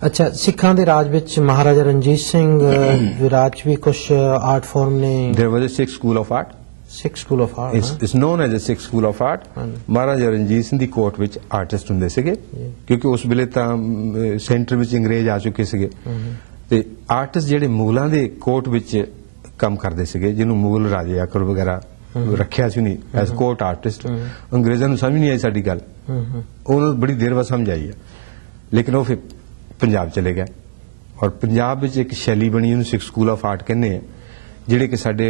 अच्छा, सिखां दे राज विच महाराजा रणजीत सिंह विराज भी कुछ आर्ट फॉर्म ने. There was a Sikh school of art. Sikh school of art. It's known as a Sikh school of art. Maharaja Ranjit Singh the court which artist हुंदे सीगे क्योंकि उस वेले तां सेंटर विच अंग्रेज आ चुके सीगे ते आर्टिस्ट जेहड़े मुगलां दे कोर्ट विच काम करदे सीगे जिन्हों मुगल राजे अकबर वगैरह रखिया सी नहीं एज कोर्ट आर्टिस्ट. अंग्रेजां नूं समझ नहीं आई साडी गल, उन्होंने बड़ी देर बाद समझ आई है, लेकिन वो फिर पंजाब चले गए और पंजाब विच एक शैली बनी उन्होंने सिख स्कूल ऑफ आर्ट कहने हैं ਜਿਹੜੇ ਕਿ ਸਾਡੇ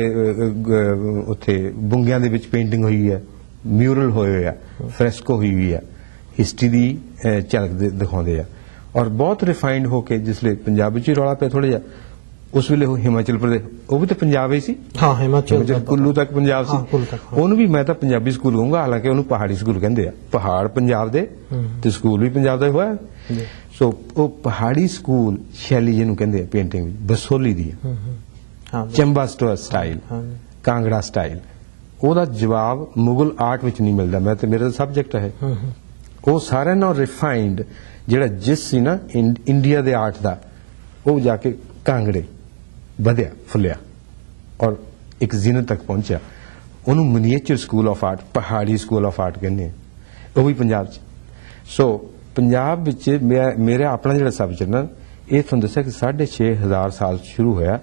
ਉੱਥੇ ਬੁੰਗਿਆਂ ਦੇ ਵਿੱਚ ਪੇਂਟਿੰਗ ਹੋਈ ਹੈ, ਮਿਊਰਲ ਹੋਏ ਹੋਏ ਆ, ਫਰੈਸਕੋ ਹੋਈ ਹੋਈ ਹੈ, ਹਿਸਟਰੀ ਦੀ ਝਲਕ ਦਿਖਾਉਂਦੇ ਆ ਔਰ ਬਹੁਤ ਰਿਫਾਈਨਡ ਹੋ ਕੇ ਜਿਸਲੇ ਪੰਜਾਬ ਵਿੱਚ ਹੀ ਰੌਲਾ ਪਿਆ ਥੋੜਾ ਜਿਹਾ ਉਸ ਵੇਲੇ ਉਹ ਹਿਮਾਚਲ ਪ੍ਰਦੇਸ਼ ਉਹ ਵੀ ਤਾਂ ਪੰਜਾਬ ਹੀ ਸੀ. ਹਾਂ, ਹਿਮਾਚਲ ਕੁੱਲੂ ਤੱਕ ਪੰਜਾਬ ਸੀ. ਉਹਨੂੰ ਵੀ ਮੈਂ ਤਾਂ ਪੰਜਾਬੀ ਸਕੂਲ ਕਹੂੰਗਾ, ਹਾਲਾਂਕਿ ਉਹਨੂੰ ਪਹਾੜੀ ਸਕੂਲ ਕਹਿੰਦੇ ਆ. ਪਹਾੜ ਪੰਜਾਬ ਦੇ ਤੇ ਸਕੂਲ ਵੀ ਪੰਜਾਬ ਦਾ ਹੀ ਹੋਇਆ. ਸੋ ਉਹ ਪਹਾੜੀ ਸਕੂਲ ਸ਼ੈਲੀ ਜਿਹਨੂੰ ਕਹਿੰਦੇ ਆ ਪੇਂਟਿੰਗ ਵਿੱਚ ਬਸੋਲੀ ਦੀ ਹੈ, ਚੰਬਾ ਸਟਾਈਲ, ਕਾਂਗੜਾ ਸਟਾਈਲ. ਉਹਦਾ ਜਵਾਬ ਮੁਗਲ ਆਰਟ ਵਿੱਚ ਨਹੀਂ ਮਿਲਦਾ. ਮੈਂ ਤੇ ਮੇਰਾ ਸਬਜੈਕਟ ਹੈ ਉਹ ਸਾਰਿਆਂ ਨਾਲ ਰਿਫਾਈਨਡ ਜਿਹੜਾ ਜਿਸ ਸੀ ਨਾ ਇੰਡੀਆ ਦੇ ਆਰਟ ਦਾ ਉਹ ਜਾ ਕੇ ਕਾਂਗੜੇ ਵਧਿਆ ਫੁੱਲਿਆ ਔਰ ਇੱਕ ਜ਼ਿਨਤ ਤੱਕ ਪਹੁੰਚਿਆ. ਉਹਨੂੰ ਮਿਨੀਏਚਰ ਸਕੂਲ ਆਫ ਆਰਟ, ਪਹਾੜੀ ਸਕੂਲ ਆਫ ਆਰਟ ਕਹਿੰਦੇ ਆ, ਉਹ ਵੀ ਪੰਜਾਬ 'ਚ. ਸੋ ਪੰਜਾਬ ਵਿੱਚ ਮੇਰਾ ਆਪਣਾ ਜਿਹੜਾ ਸਬਜੈਕਟ ਨਾ ਇਹ ਤੁਹਾਨੂੰ ਦੱਸਿਆ ਕਿ 6,500 ਸਾਲ ਸ਼ੁਰੂ ਹੋਇਆ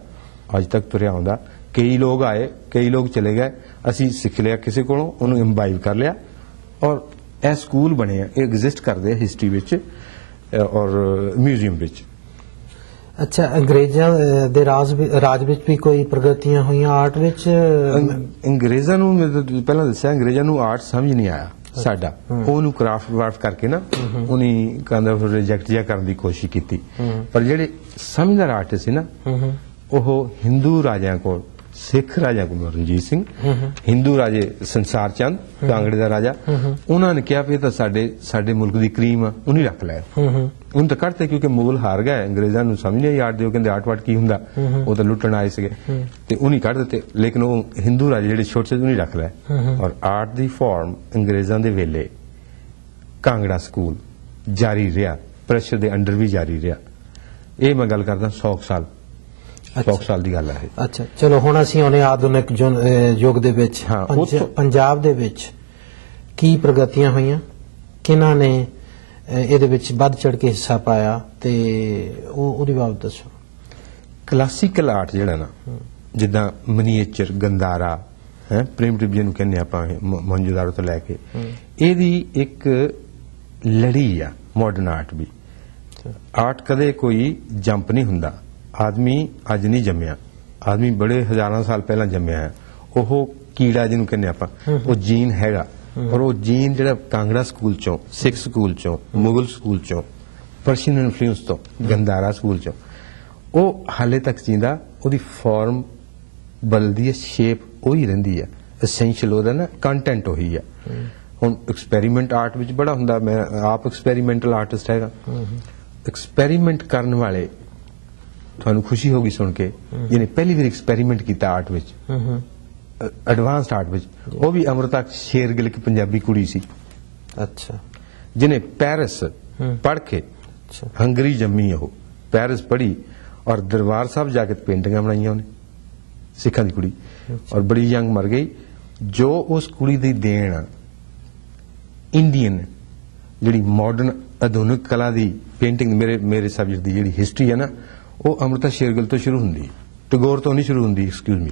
ਅੱਜ ਤੱਕ ਤੁਰਿਆ ਆਉਂਦਾ. ਕਈ ਲੋਕ ਆਏ, ਕਈ ਲੋਕ ਚਲੇ ਗਏ, ਅਸੀਂ ਸਿੱਖ ਲਿਆ ਕਿਸੇ ਕੋਲੋਂ, ਉਹਨੂੰ ਇੰਬਾਈਬ ਕਰ ਲਿਆ ਔਰ ਇਹ ਸਕੂਲ ਬਣੇ ਆ, ਇਹ ਐਗਜ਼ਿਸਟ ਕਰਦੇ ਆ ਹਿਸਟਰੀ ਵਿੱਚ ਔਰ ਮਿਊਜ਼ੀਅਮ ਵਿੱਚ. ਅੱਛਾ, ਅੰਗਰੇਜ਼ਾਂ ਦੇ ਰਾਜ ਵਿੱਚ ਵੀ ਕੋਈ ਪ੍ਰਗਤੀਆਂ ਹੋਈਆਂ ਆਰਟ ਵਿੱਚ? ਅੰਗਰੇਜ਼ਾਂ ਨੂੰ ਪਹਿਲਾਂ ਦੱਸਿਆ, ਅੰਗਰੇਜ਼ਾਂ ਨੂੰ ਆਰਟ ਸਮਝ ਨਹੀਂ ਆਇਆ ਸਾਡਾ. ਉਹਨੂੰ ਕਰਾਫਟ ਵਾਰਟ ਕਰਕੇ ਨਾ ਉਹਨੇ ਕਹਿੰਦਾ ਫਿਰ ਰਿਜੈਕਟ ਜਿਹਾ ਕਰਨ ਦੀ ਕੋਸ਼ਿਸ਼ ਕੀਤੀ. ਪਰ ਜਿਹੜੇ ਸਮਝਦਾਰ ਆਰਟਿਸਟ ਸੀ ਨਾ ਉਹ ਹਿੰਦੂ ਰਾਜਿਆਂ ਕੋਲ, ਸਿੱਖ ਰਾਜਿਆਂ ਕੋਲ, ਰਣਜੀਤ ਸਿੰਘ, ਹਿੰਦੂ ਰਾਜੇ ਸੰਸਾਰ ਚੰਦ ਕਾਂਗੜੇ ਦਾ ਰਾਜਾ, ਉਹਨਾਂ ਨੇ ਕਿਹਾ ਵੀ ਇਹ ਤਾਂ ਸਾਡੇ ਮੁਲਕ ਦੀ ਕਰੀਮ ਆ, ਉਹਨੇ ਰੱਖ ਲਿਆ. ਉਹਨੂੰ ਤਾਂ ਕੱਢਤੇ ਕਿਉਂਕਿ ਮੁਗਲ ਹਾਰ ਗਏ, ਅੰਗਰੇਜ਼ਾਂ ਨੂੰ ਸਮਝ ਨਹੀਂ ਆਈ ਆਰਟ ਦੇ. ਉਹ ਕਹਿੰਦੇ ਆਰਟ ਵਾਟ ਕੀ ਹੁੰਦਾ, ਉਹ ਤਾਂ ਲੁੱਟਣ ਆਏ ਸੀਗੇ ਤੇ ਉਹਨੇ ਕੱਢ ਦਿੱਤੇ. ਲੇਕਿਨ ਉਹ ਹਿੰਦੂ ਰਾਜੇ ਜਿਹੜੇ ਛੋਟੇ ਉਹਨੇ ਰੱਖ ਲਿਆ ਔਰ ਆਰਟ ਦੀ ਫਾਰਮ ਅੰਗਰੇਜ਼ਾਂ ਦੇ ਵੇਲੇ ਕਾਂਗੜਾ ਸਕੂਲ ਜਾਰੀ ਰਿਹਾ, ਪ੍ਰੈਸ਼ਰ ਦੇ ਅੰਡਰ ਵੀ ਜਾਰੀ ਰਿਹਾ. ਇਹ ਮੈਂ ਗੱਲ ਕਰਦਾ 100 ਸਾਲ 100 ਸਾਲ ਦੀ ਗੱਲ ਹੈ. ਅੱਛਾ, ਚਲੋ ਹੁਣ ਅਸੀਂ ਆਉਣੇ ਆਧੁਨਿਕ ਯੁੱਗ ਦੇ ਵਿੱਚ. ਪੰਜਾਬ ਦੇ ਵਿੱਚ ਕੀ ਪ੍ਰਗਤੀਆਂ ਹੋਈਆਂ, ਕਿਹਨਾਂ ਨੇ ਇਹਦੇ ਵਿੱਚ ਵੱਧ ਚੜ ਕੇ ਹਿੱਸਾ ਪਾਇਆ ਤੇ ਉਹਦੀ ਬਾਬਤ ਦੱਸੋ. ਕਲਾਸੀਕਲ ਆਰਟ ਜਿਹੜਾ ਨਾ ਜਿੱਦਾਂ ਮਨੀਏਚਰ, ਗੰਦਾਰਾ ਹੈ, ਪ੍ਰਿਮਿਟਿਵ ਜਿਹਨੂੰ ਕਹਿੰਦੇ ਆਪਾਂ ਮੋਹਨਜੋਦਾਰੋ ਤੋਂ ਲੈ ਕੇ, ਇਹਦੀ ਇੱਕ ਲੜੀ ਆ ਮਾਡਰਨ ਆਰਟ ਵੀ. ਆਰਟ ਕਦੇ ਕੋਈ ਜੰਪ ਨਹੀਂ ਹੁੰਦਾ. ਆਦਮੀ ਅੱਜ ਨਹੀਂ ਜੰਮਿਆ, ਆਦਮੀ ਬੜੇ ਹਜ਼ਾਰਾਂ ਸਾਲ ਪਹਿਲਾਂ ਜੰਮਿਆ ਹੈ. ਉਹ ਕੀੜਾ ਜਿਹਨੂੰ ਕਹਿੰਦੇ ਆਪਾਂ, ਉਹ ਜੀਨ ਹੈਗਾ ਔਰ ਉਹ ਜੀਨ ਜਿਹੜਾ ਕਾਂਗੜਾ ਸਕੂਲ ਚੋਂ, ਸਿੱਖ ਸਕੂਲ ਚੋਂ, ਮੁਗਲ ਸਕੂਲ ਚੋਂ, ਪਰਸ਼ੀਅਨ ਇਨਫਲੂਐਂਸ ਤੋਂ, ਗੰਦਾਰਾ ਸਕੂਲ ਚੋਂ, ਉਹ ਹਾਲੇ ਤੱਕ ਜੀਂਦਾ. ਉਹਦੀ ਫਾਰਮ ਬਦਲਦੀ ਹੈ, ਸ਼ੇਪ ਉਹੀ ਰਹਿੰਦੀ ਹੈ, ਐਸੈਂਸ਼ੀਅਲ ਉਹਦਾ ਨਾ ਕੰਟੈਂਟ ਉਹੀ ਹੈ. ਹੁਣ ਐਕਸਪੈਰੀਮੈਂਟ ਆਰਟ ਵਿੱਚ ਬੜਾ ਹੁੰਦਾ. ਮੈਂ ਆਪ ਐਕਸਪੈਰੀਮੈਂਟਲ ਆਰਟਿਸਟ ਹੈਗਾ. ਐਕਸਪੈਰੀਮੈਂਟ ਕਰਨ ਵਾਲੇ ਤੁਹਾਨੂੰ ਖੁਸ਼ੀ ਹੋਗੀ ਸੁਣ ਕੇ ਜਿਹਨੇ ਪਹਿਲੀ ਵਾਰ ਐਕਸਪੈਰੀਮੈਂਟ ਕੀਤਾ ਆਰਟ ਵਿੱਚ, ਐਡਵਾਂਸਡ ਆਰਟ ਵਿੱਚ, ਉਹ ਵੀ ਅਮ੍ਰਿਤਾ ਸ਼ੇਰਗਿੱਲ ਇੱਕ ਪੰਜਾਬੀ ਕੁੜੀ ਸੀ. ਅੱਛਾ, ਜਿਹਨੇ ਪੈਰਿਸ ਪੜ੍ਹ ਕੇ, ਹੰਗਰੀ ਜੰਮੀ, ਉਹ ਪੈਰਿਸ ਪੜ੍ਹੀ ਔਰ ਦਰਬਾਰ ਸਾਹਿਬ ਜਾ ਕੇ ਪੇਂਟਿੰਗਾਂ ਬਣਾਈਆਂ ਉਹਨੇ, ਸਿੱਖਾਂ ਦੀ ਕੁੜੀ, ਔਰ ਬੜੀ ਯੰਗ ਮਰ ਗਈ. ਜੋ ਉਸ ਕੁੜੀ ਦੀ ਦੇਣ ਆ ਇੰਡੀਅਨ ਜਿਹੜੀ ਮਾਡਰਨ ਆਧੁਨਿਕ ਕਲਾ ਦੀ ਪੇਂਟਿੰਗ, ਮੇਰੇ ਸਬਜੈਕਟ ਦੀ ਜਿਹੜੀ ਹਿਸਟਰੀ ਹੈ ਨਾ, ਉਹ ਅਮ੍ਰਿਤਾ ਸ਼ੇਰਗਿੱਲ ਤੋਂ ਸ਼ੁਰੂ ਹੁੰਦੀ, ਟੈਗੋਰ ਤੋਂ ਨਹੀਂ ਸ਼ੁਰੂ ਹੁੰਦੀ. ਐਕਸਕਿਊਜ਼ ਮੀ,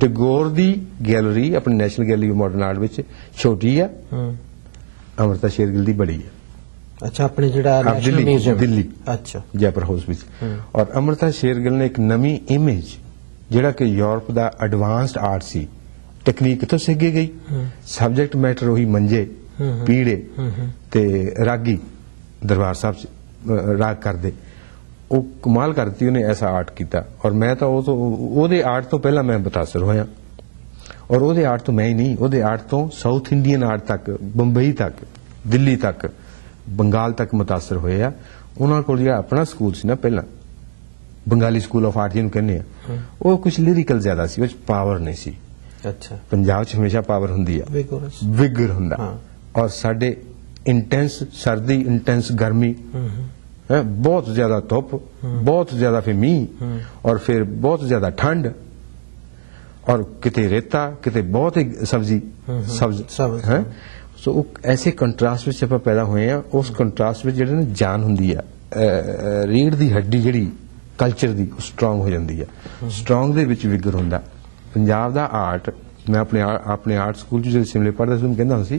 ਟੈਗੋਰ ਦੀ ਗੈਲਰੀ ਆਪਣੀ national gallery of modern art ਵਿੱਚ ਛੋਟੀ ਆ, ਅਮ੍ਰਿਤਾ ਸ਼ੇਰਗਿੱਲ ਦੀ ਬੜੀ ਆ. ਅੱਛਾ, ਆਪਣੇ ਜਿਹੜਾ ਨੈਸ਼ਨਲ ਮਿਊਜ਼ੀਅਮ ਦਿੱਲੀ, ਅੱਛਾ, ਜੈਪੁਰ ਹਾਊਸ ਵਿੱਚ. ਔਰ ਅਮ੍ਰਿਤਾ ਸ਼ੇਰਗਿੱਲ ਨੇ ਇੱਕ ਨਵੀਂ ਇਮੇਜ ਜਿਹੜਾ ਕਿ ਯੂਰਪ ਦਾ ਐਡਵਾਂਸਡ ਆਰਟ ਸੀ, ਟੈਕਨੀਕ ਕਿੱਥੋਂ ਸਿੱਖ ਗਈ. ਸਬਜੈਕਟ ਮੈਟਰ ਉਹੀ ਮੰਜੇ, ਪੀੜੇ ਤੇ ਰਾਗੀ ਦਰਬਾਰ ਸਾਹਿਬ 'ਚ ਰਾਗ ਕਰਦੇ. ਉਹ ਕਮਾਲ ਕਰਤੀ, ਉਹਨੇ ਐਸਾ ਆਰਟ ਕੀਤਾ. ਔਰ ਮੈਂ ਤਾਂ ਉਹਦੇ ਆਰਟ ਤੋਂ ਪਹਿਲਾਂ ਮੈਂ ਮੁਤਾਸਰ ਹੋਇਆ. ਔਰ ਉਹਦੇ ਆਰਟ ਤੋਂ ਮੈਂ ਹੀ ਨਹੀਂ, ਉਹਦੇ ਆਰਟ ਤੋਂ ਸਾਊਥ ਇੰਡੀਅਨ ਆਰਟ ਤੱਕ, ਬੰਬਈ ਤੱਕ, ਦਿੱਲੀ ਤੱਕ, ਬੰਗਾਲ ਤੱਕ ਮੁਤਾਸਰ ਹੋਏ ਆ. ਉਹਨਾਂ ਕੋਲ ਜਿਹੜਾ ਆਪਣਾ ਸਕੂਲ ਸੀ ਨਾ ਪਹਿਲਾਂ, ਬੰਗਾਲੀ ਸਕੂਲ ਆਫ ਆਰਟ ਜਿਹਨੂੰ ਕਹਿੰਦੇ ਆ, ਉਹ ਕੁਝ ਲਿਰਿਕਲ ਜ਼ਿਆਦਾ ਸੀ, ਉਹ 'ਚ ਪਾਵਰ ਨਹੀਂ ਸੀ. ਅੱਛਾ, ਪੰਜਾਬ 'ਚ ਹਮੇਸ਼ਾ ਪਾਵਰ ਹੁੰਦੀ ਆ, ਵਿਗਰ ਹੁੰਦਾ. ਔਰ ਸਾਡੇ ਇੰਟੈਂਸ ਸਰਦੀ, ਇੰਟੈਂਸ ਗਰਮੀ, है, बहुत ज्यादा धुप, बहुत ज्यादा फिर मीह और फिर बहुत ज्यादा ठंड और किते रेता किते बहुत ही सब्ज है। सो ऐसे कंट्रास्ट ਵਿੱਚ ਆਪਾਂ ਪੈਦਾ ਹੋਏ ਆ। ਉਸ ਕੰਟਰਾਸਟ ਵਿੱਚ ਜਿਹੜੇ ਨਾ ਜਾਨ ਹੁੰਦੀ ਆ, ਰੀੜ ਦੀ ਹੱਡੀ ਜਿਹੜੀ ਕਲਚਰ ਦੀ ਸਟਰੋਂਗ ਹੋ ਜਾਂਦੀ ਆ। ਸਟਰੋਂਗ ਦੇ ਵਿੱਚ ਵਿਗਰ ਹੁੰਦਾ। ਪੰਜਾਬ ਦਾ ਆਰਟ, ਮੈਂ ਆਪਣੇ ਆਰਟ ਸਕੂਲ 'ਚ ਜਦੋਂ ਸਿਮਲੇ ਪੜ੍ਹਦਾ ਸੀ ਉਹਨੂੰ ਕਹਿੰਦਾ ਹੁੰਦਾ ਸੀ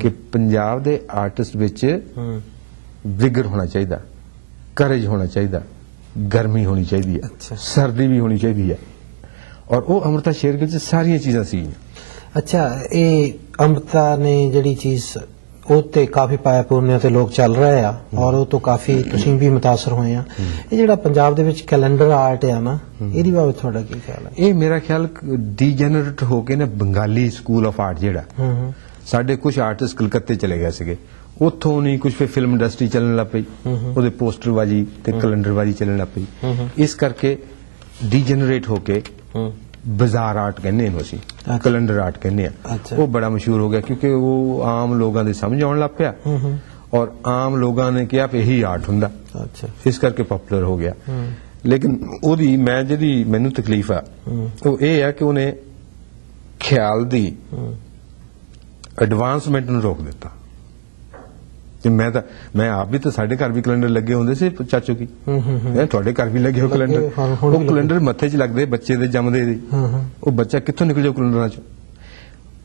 ਕਿ ਪੰਜਾਬ ਦੇ ਆਰਟਿਸਟ ਵਿੱਚ ਵਿਗਰ ਹੋਣਾ ਚਾਹੀਦਾ, ਕਰੇਜ ਹੋਣਾ ਚਾਹੀਦਾ, ਗਰਮੀ ਹੋਣੀ ਚਾਹੀਦੀ ਹੈ, ਸਰਦੀ ਵੀ ਹੋਣੀ ਚਾਹੀਦੀ ਹੈ। ਔਰ ਉਹ ਅੰਮ੍ਰਿਤਾ ਸ਼ੇਰਗਿੱਲ 'ਚ ਸਾਰੀਆਂ ਚੀਜ਼ਾਂ ਸੀ। ਅੱਛਾ, ਇਹ ਅੰਮ੍ਰਿਤਾ ਨੇ ਜਿਹੜੀ ਚੀਜ਼ ਉਹ ਤੇ ਕਾਫੀ ਪਾਇਆ ਪੂਰਨਿਆ ਤੇ ਲੋਕ ਚੱਲ ਰਹੇ ਆ ਔਰ ਉਹ ਤੋਂ ਕਾਫੀ ਤੁਸੀਂ ਵੀ ਮੁਤਾਸਰ ਹੋਏ ਆ। ਇਹ ਜਿਹੜਾ ਪੰਜਾਬ ਦੇ ਵਿੱਚ ਕੈਲੰਡਰ ਆਰਟ ਆ ਨਾ, ਇਹਦੀ ਬਾਬਤ ਤੁਹਾਡਾ ਕੀ ਖਿਆਲ ਹੈ? ਇਹ ਮੇਰਾ ਖਿਆਲ ਡੀਜਨਰੇਟ ਹੋ ਕੇ ਨਾ ਬੰਗਾਲੀ ਸਕੂਲ ਆਫ ਆਰਟ ਜਿਹੜਾ, ਸਾਡੇ ਕੁਝ ਆਰਟਿਸਟ ਕਲਕੱਤੇ ਚਲੇ ਗਏ ਸੀਗੇ, ਉੱਥੋਂ ਨਹੀਂ ਕੁਝ ਫਿਰ ਫਿਲਮ ਇੰਡਸਟਰੀ ਚੱਲਣ ਲੱਗ ਪਈ, ਉਹਦੇ ਪੋਸਟਰਬਾਜੀ ਤੇ ਕੈਲੰਡਰਬਾਜੀ ਚੱਲਣ ਲੱਗ ਪਈ। ਇਸ ਕਰਕੇ ਡੀਜਨਰੇਟ ਹੋ ਕੇ ਬਾਜ਼ਾਰ ਆਰਟ ਕਹਿੰਦੇ ਇਹਨੂੰ ਅਸੀਂ, ਕੈਲੰਡਰ ਆਰਟ ਕਹਿੰਦੇ ਆ। ਉਹ ਬੜਾ ਮਸ਼ਹੂਰ ਹੋ ਗਿਆ ਕਿਉਂਕਿ ਉਹ ਆਮ ਲੋਕਾਂ ਦੇ ਸਮਝ ਆਉਣ ਲੱਗ ਪਿਆ ਔਰ ਆਮ ਲੋਕਾਂ ਨੇ ਕਿਹਾ ਵੀ ਇਹੀ ਆਰਟ ਹੁੰਦਾ, ਇਸ ਕਰਕੇ ਪਪੂਲਰ ਹੋ ਗਿਆ। ਲੇਕਿਨ ਉਹਦੀ ਜਿਹੜੀ ਮੈਨੂੰ ਤਕਲੀਫ ਆ ਉਹ ਇਹ ਆ ਕਿ ਉਹਨੇ ਖਿਆਲ ਦੀ ਐਡਵਾਂਸਮੈਂਟ ਨੂੰ ਰੋਕ ਦਿੱਤਾ। ਤੇ ਮੈਂ ਆਪ ਵੀ ਤਾਂ ਸਾਡੇ ਘਰ ਵੀ ਕੈਲੰਡਰ ਲੱਗੇ ਹੁੰਦੇ ਸੀ ਚਾਚੂ ਕੀ, ਤੁਹਾਡੇ ਘਰ ਵੀ ਲੱਗੇ ਹੋ ਕੈਲੰਡਰ। ਉਹ ਕੈਲੰਡਰ ਮੱਥੇ 'ਚ ਲੱਗਦੇ ਬੱਚੇ ਦੇ ਜੰਮਦੇ ਦੇ, ਉਹ ਬੱਚਾ ਕਿੱਥੋਂ ਨਿਕਲ ਜਾਓ ਕੈਲੰਡਰਾਂ 'ਚ।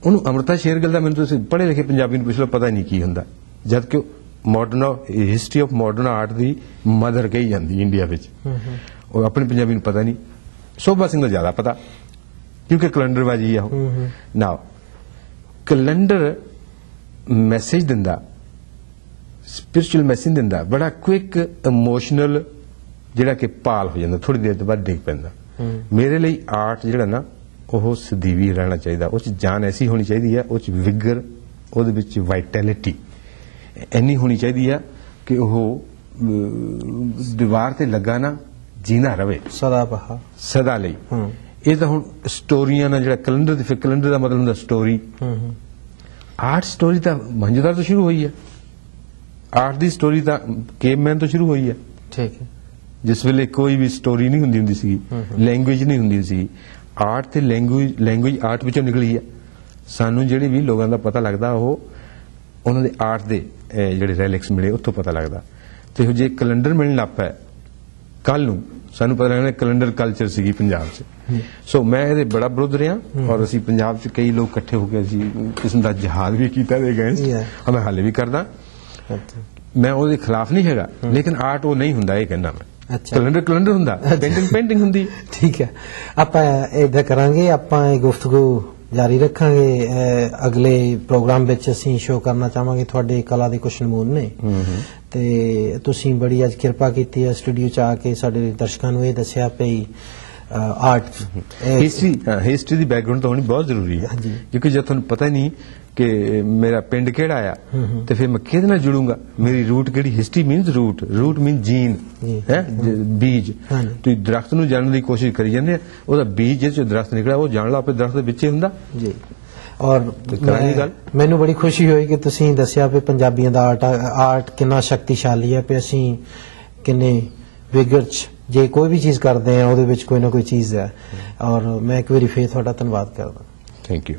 ਉਹਨੂੰ ਅੰਮ੍ਰਿਤਾ ਸ਼ੇਰਗਿੱਲ ਦਾ ਮੈਨੂੰ ਤੁਸੀਂ ਪੜ੍ਹੇ ਲਿਖੇ ਪੰਜਾਬੀ ਨੂੰ ਪੁੱਛ ਲਓ, ਪਤਾ ਹੀ ਨਹੀਂ ਕੀ ਹੁੰਦਾ, ਜਦ ਕਿ modern history of modern art the mother ਕਹੀ ਜਾਂਦੀ ਇੰਡੀਆ ਵਿੱਚ। ਉਹ ਆਪਣੀ ਪੰਜਾਬੀ ਨੂੰ ਪਤਾ ਨਹੀਂ। ਸੋਭਾ ਸਿੰਘ ਦਾ ਜ਼ਿਆਦਾ ਪਤਾ ਕਿਉਂਕਿ ਕੈਲੰਡਰਬਾਜੀ ਆ ਉਹ। ਨਾ ਕੈਲੰਡਰ ਮੈਸੇਜ ਦਿੰਦਾ, ਸਪਿਰਿਚੁਅਲ ਮੈਸੇਜ ਦਿੰਦਾ, ਬੜਾ ਕੁਇਕ ਇਮੋਸ਼ਨਲ ਜਿਹੜਾ ਕਿ ਪਾਲ ਹੋ ਜਾਂਦਾ, ਥੋੜੀ ਦੇਰ ਤੋਂ ਬਾਅਦ ਡਿੱਗ ਪੈਂਦਾ। ਮੇਰੇ ਲਈ ਆਰਟ ਜਿਹੜਾ ਨਾ ਉਹ ਸਦੀਵੀ ਰਹਿਣਾ ਚਾਹੀਦਾ, ਉਹ 'ਚ ਜਾਨ ਐਸੀ ਹੋਣੀ ਚਾਹੀਦੀ ਹੈ, ਉਹ 'ਚ ਵਿਗਰ, ਉਹਦੇ ਵਿੱਚ ਵਾਈਟੈਲਿਟੀ ਇੰਨੀ ਹੋਣੀ ਚਾਹੀਦੀ ਆ ਕਿ ਉਹ ਦੀਵਾਰ ਤੇ ਲੱਗਾ ਨਾ ਜੀਣਾ ਰਵੇ ਸਦਾ ਲਈ। ਇਹ ਤਾਂ ਹੁਣ ਸਟੋਰੀਆਂ ਨਾਲ ਜਿਹੜਾ ਕੈਲੰਡਰ ਦੀ, ਫਿਰ ਕੈਲੰਡਰ ਦਾ ਮਤਲਬ ਹੁੰਦਾ ਸਟੋਰੀ। ਆਰਟ ਸਟੋਰੀ ਤਾਂ ਮਹੰਜੋਦਾਰ ਤੋਂ ਸ਼ੁਰੂ ਹੋਈ ਹੈ, ਆਰਟ ਦੀ ਸਟੋਰੀ ਤਾਂ ਕੇਵਮੈਨ ਤੋਂ ਸ਼ੁਰੂ ਹੋਈ ਹੈ। ਠੀਕ ਹੈ। ਜਿਸ ਵੇਲੇ ਕੋਈ ਵੀ ਸਟੋਰੀ ਨਹੀਂ ਹੁੰਦੀ ਸੀ, ਲੈਂਗੁਏਜ ਨਹੀਂ ਹੁੰਦੀ ਸੀ, ਆਰਟ ਤੇ ਲੈਂਗੁਏਜ ਆਰਟ ਵਿੱਚੋਂ ਨਿਕਲੀ ਹੈ। ਸਾਨੂੰ ਜਿਹੜੇ ਵੀ ਲੋਕਾਂ ਦਾ ਪਤਾ ਲੱਗਦਾ ਉਹ ਉਹਨਾਂ ਦੇ ਆਰਟ ਦੇ ਜਿਹੜੇ ਰੈਲਿਕਸ ਮਿਲੇ ਉੱਥੋਂ ਪਤਾ ਲੱਗਦਾ। ਤੇ ਜੇ ਕੈਲੰਡਰ ਮਿਲਣ ਲੱਗ ਪਿਆ ਕੱਲ ਨੂੰ ਸਾਨੂੰ ਪਤਾ ਲੱਗਣਾ ਕੈਲੰਡਰ ਕਲਚਰ ਸੀਗੀ ਪੰਜਾਬ 'ਚ। ਸੋ ਮੈਂ ਇਹਦੇ ਬੜਾ ਵਿਰੋਧ ਰਿਹਾ ਔਰ ਅਸੀਂ ਪੰਜਾਬ 'ਚ ਕਈ ਲੋਕ ਇਕੱਠੇ ਹੋ ਕੇ ਅਸੀਂ ਕਿਸਮ ਦਾ ਜਹਾਦ ਵੀ ਕੀਤਾ ਦੇ ਗਏ, ਮੈਂ ਹਾਲੇ ਵੀ ਕਰਦਾ। ਮੈਂ ਉਹਦੇ ਖਿਲਾਫ ਨਹੀਂ ਹੈਗਾ, ਲੇਕਿਨ ਆਰਟ ਉਹ ਨਹੀਂ ਹੁੰਦਾ ਇਹ ਕਹਿੰਦਾ ਮੈਂ। ਕੈਲੰਡਰ ਹੁੰਦਾ, ਪੇਂਟਿੰਗ ਹੁੰਦੀ। ਠੀਕ ਹੈ, ਆਪਾਂ ਏਦਾਂ ਕਰਾਂਗੇ, ਆਪਾਂ ਇਹ ਗੁਫ਼ਤਗੂ ਜਾਰੀ ਰੱਖਾਂਗੇ। ਅਗਲੇ ਪ੍ਰੋਗਰਾਮ ਵਿੱਚ ਅਸੀਂ ਸ਼ੋਅ ਕਰਨਾ ਚਾਹਾਂਗੇ ਤੁਹਾਡੇ ਕਲਾ ਦੇ ਕੁਝ ਨਮੂਨੇ। ਤੇ ਤੁਸੀਂ ਬੜੀ ਅੱਜ ਕਿਰਪਾ ਕੀਤੀ ਹੈ ਸਟੂਡੀਓ 'ਚ ਆ ਕੇ ਸਾਡੇ ਦਰਸ਼ਕਾਂ ਨੂੰ ਇਹ ਦੱਸਿਆ ਪਈ ਆਰਟ ਹਿਸਟਰੀ ਦੀ ਬੈਕਗ੍ਰਾਉਂਡ ਤਾਂ ਹੋਣੀ ਬਹੁਤ ਜ਼ਰੂਰੀ ਹੈ, ਕਿਉਂਕਿ ਜੇ ਤੁਹਾਨੂੰ ਪਤਾ ਹੀ ਨਹੀਂ ਕਿ ਮੇਰਾ ਪਿੰਡ ਕਿਹੜਾ ਆ ਤੇ ਫਿਰ ਮੈਂ ਕਿਹਦੇ ਨਾਲ ਜੁੜੂੰਗਾ, ਮੇਰੀ ਰੂਟ ਕਿਹੜੀ। ਹਿਸਟਰੀ ਮੀਨਸ ਰੂਟ ਮੀਨ ਜੀਨ ਹੈ, ਬੀਜ। ਤੁਸੀਂ ਦਰਖਤ ਨੂੰ ਜਾਣਨ ਦੀ ਕੋਸ਼ਿਸ਼ ਕਰੀ ਜਾਂਦੇ ਆ, ਉਹਦਾ ਬੀਜ ਜਿਸ ਚੋਂ ਦਰਖਤ ਨਿਕਲਿਆ ਉਹ ਜਾਣ ਲਓ, ਆਪੇ ਦਰਖਤ ਦੇ ਵਿੱਚ ਹੀ ਹੁੰਦਾ ਜੀ। ਔਰ ਮੈਨੂੰ ਬੜੀ ਖੁਸ਼ੀ ਹੋਈ ਕਿ ਤੁਸੀਂ ਦੱਸਿਆ ਵੀ ਪੰਜਾਬੀਆਂ ਦਾ ਆਰਟ ਕਿੰਨਾ ਸ਼ਕਤੀਸ਼ਾਲੀ ਹੈ, ਵੀ ਅਸੀਂ ਕਿੰਨੇ ਵਿਗਰ 'ਚ ਜੇ ਕੋਈ ਵੀ ਚੀਜ਼ ਕਰਦੇ ਆ ਉਹਦੇ ਵਿੱਚ ਕੋਈ ਨਾ ਕੋਈ ਚੀਜ਼ ਹੈ। ਔਰ ਮੈਂ ਇੱਕ ਵਾਰੀ ਫੇਰ ਤੁਹਾਡਾ ਧੰਨਵਾਦ ਕਰਦਾ। Thank you.